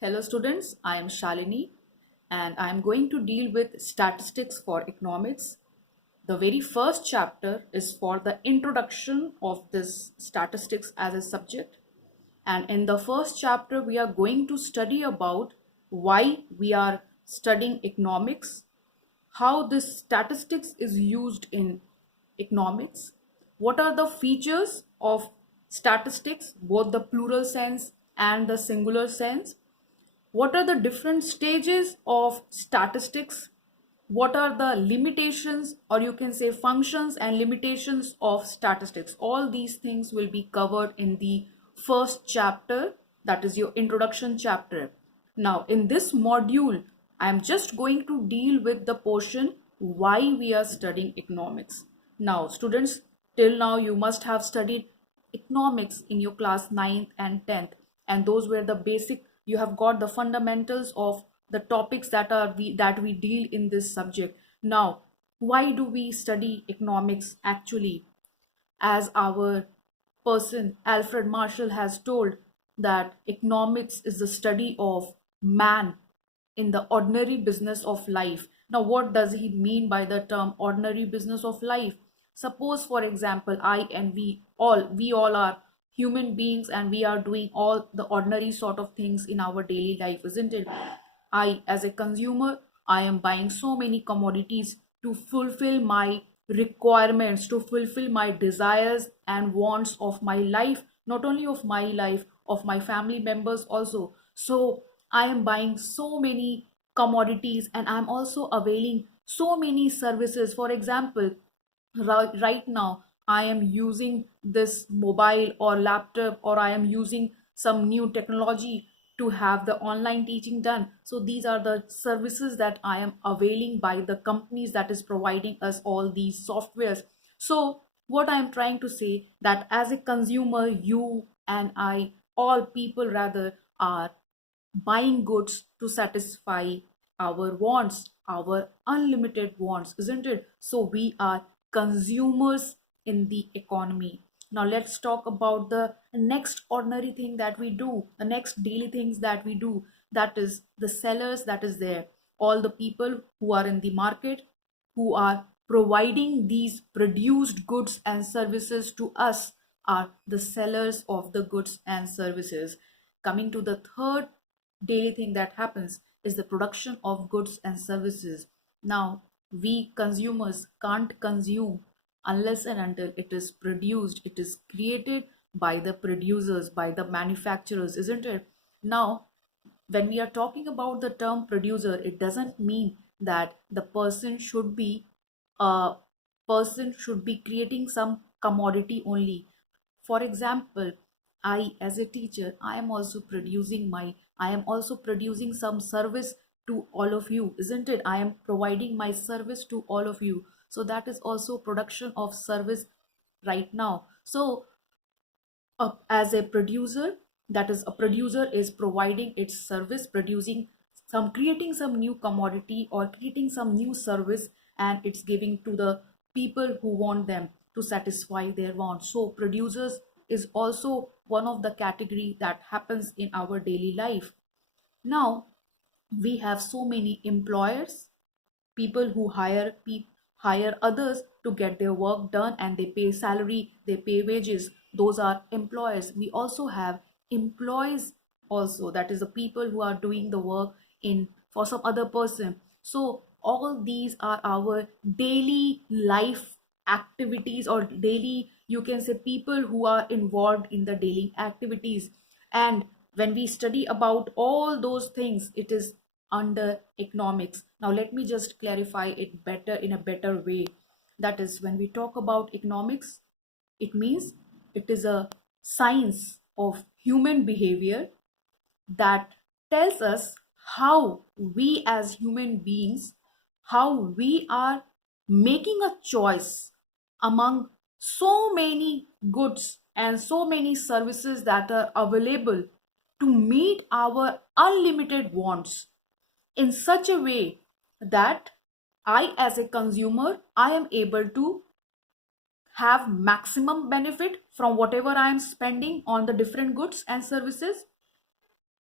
Hello students, I am Shalini and I am going to deal with statistics for economics. The very first chapter is for the introduction of this statistics as a subject. And in the first chapter, we are going to study about why we are studying economics, how this statistics is used in economics, what are the features of statistics, both the plural sense and the singular sense, what are the different stages of statistics, what are the limitations or you can say functions and limitations of statistics. All these things will be covered in the first chapter, that is your introduction chapter. Now in this module I am just going to deal with the portion why we are studying economics. Now students, till now you must have studied economics in your class 9th and 10th, and those were the basic, you have got the fundamentals of the topics that we deal in this subject. Now why do we study economics actually? As our person Alfred Marshall has told, that economics is the study of man in the ordinary business of life. Now what does he mean by the term ordinary business of life? Suppose for example I and we all are human beings and we are doing all the ordinary sort of things in our daily life, isn't it? I, as a consumer, I am buying so many commodities to fulfill my requirements, to fulfill my desires and wants of my life, not only of my life, of my family members also. So I am buying so many commodities and I'm also availing so many services. For example, right now I am using this mobile or laptop, or I am using some new technology to have the online teaching done. So these are the services that I am availing by the companies that is providing us all these softwares. So what I am trying to say, that as a consumer, you and I, all people rather, are buying goods to satisfy our wants, our unlimited wants, isn't it? So we are consumers in the economy. Now let's talk about the next ordinary thing that we do, the next daily things that we do, that is the sellers that is there. All the people who are in the market, who are providing these produced goods and services to us, are the sellers of the goods and services. Coming to the third daily thing that happens is the production of goods and services. Now, we consumers can't consume unless and until it is produced, it is created by the producers, by the manufacturers, isn't it? Now, when we are talking about the term producer, it doesn't mean that the a person should be creating some commodity only. For example, I as a teacher, I am also producing some service to all of you, isn't it? I am providing my service to all of you. So that is also production of service right now. So as a producer, that is a producer is providing its service, producing some, creating some new commodity or creating some new service, and it's giving to the people who want them to satisfy their wants. So producers is also one of the category that happens in our daily life. Now we have so many employers, people who hire others to get their work done, and they pay salary, they pay wages. Those are employers. We also have employees also, that is the people who are doing the work in for some other person. So all these are our daily life activities, or daily, you can say, people who are involved in the daily activities. And when we study about all those things, it is under economics. Now let me just clarify it better, in a better way. That is, when we talk about economics, it means it is a science of human behavior that tells us how we as human beings, how we are making a choice among so many goods and so many services that are available to meet our unlimited wants in such a way that I, as a consumer, I am able to have maximum benefit from whatever I am spending on the different goods and services.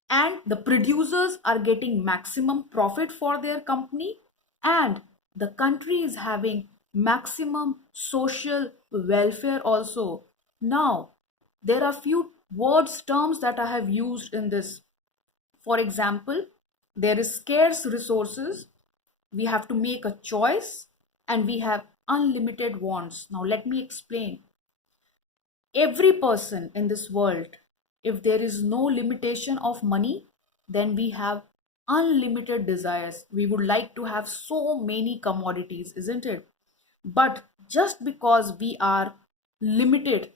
and the producers are getting maximum profit for their company, and the country is having maximum social welfare also. Now, there are few words, terms that I have used in this. For example, there is scarce resources, we have to make a choice, and we have unlimited wants. Now, let me explain. Every person in this world, if there is no limitation of money, then we have unlimited desires. We would like to have so many commodities, isn't it? But just because we are limited,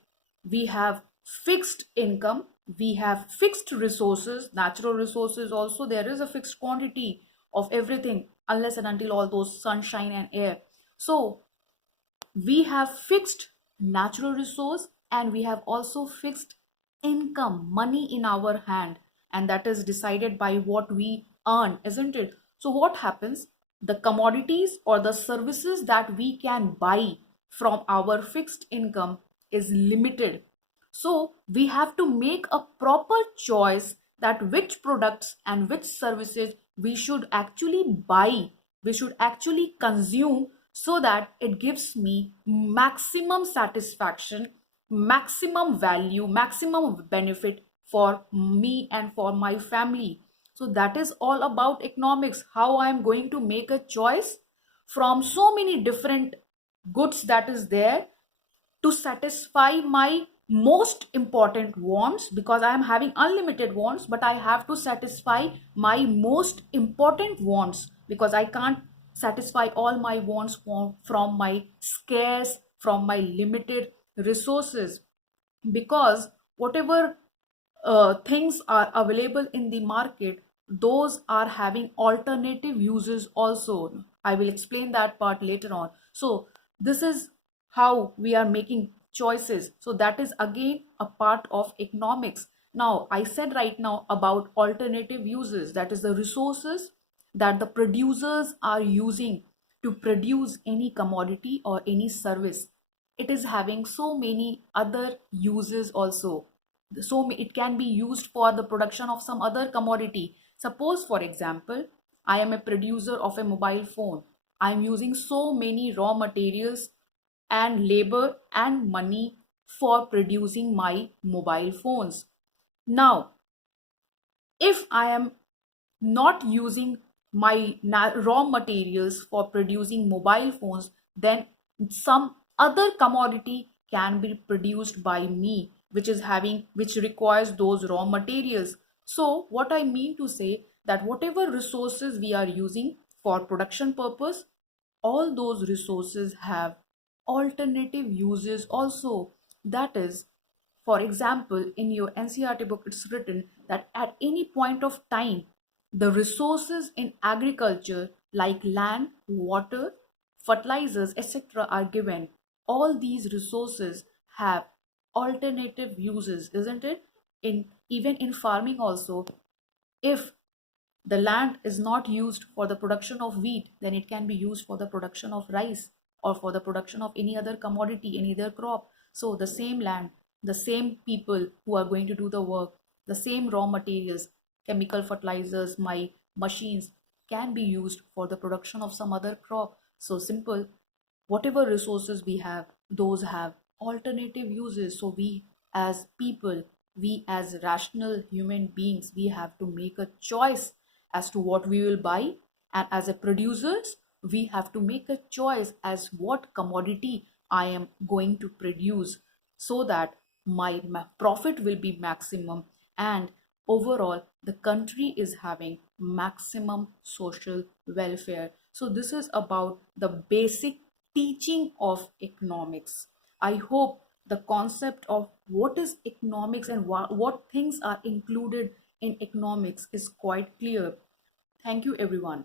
we have fixed income, we have fixed resources, natural resources also, there is a fixed quantity of everything unless and until all those sunshine and air. So we have fixed natural resource, and we have also fixed income, money in our hand, and that is decided by what we earn, isn't it? So what happens, the commodities or the services that we can buy from our fixed income is limited. So we have to make a proper choice that which products and which services we should actually buy, we should actually consume, so that it gives me maximum satisfaction, maximum value, maximum benefit for me and for my family. So that is all about economics, how I am going to make a choice from so many different goods that is there to satisfy my most important wants, because I am having unlimited wants, but I have to satisfy my most important wants, because I can't satisfy all my wants from my scarce, from my limited resources. Because whatever things are available in the market, those are having alternative uses also. I will explain that part later on. So this is how we are making choices. So that is again a part of economics. Now, I said right now about alternative uses, that is the resources that the producers are using to produce any commodity or any service. It is having so many other uses also. So it can be used for the production of some other commodity. Suppose, for example, I am a producer of a mobile phone. I am using so many raw materials and labor and money for producing my mobile phones. Now, if I am not using my raw materials for producing mobile phones, then some other commodity can be produced by me, which requires those raw materials. So what I mean to say, that whatever resources we are using for production purpose, all those resources have alternative uses also. That is, for example, in your NCERT book, it's written that at any point of time, the resources in agriculture like land, water, fertilizers, etc. are given. All these resources have alternative uses, isn't it? In even in farming also, if the land is not used for the production of wheat, then it can be used for the production of rice, or for the production of any other commodity, any other crop. So the same land, the same people who are going to do the work, the same raw materials, chemical fertilizers, my machines can be used for the production of some other crop. So simple. Whatever resources we have, those have alternative uses. So we as people, we as rational human beings, we have to make a choice as to what we will buy, and as a producers, we have to make a choice as what commodity I am going to produce, so that my profit will be maximum, and overall the country is having maximum social welfare. So this is about the basic teaching of economics. I hope the concept of what is economics and what things are included in economics is quite clear. Thank you, everyone.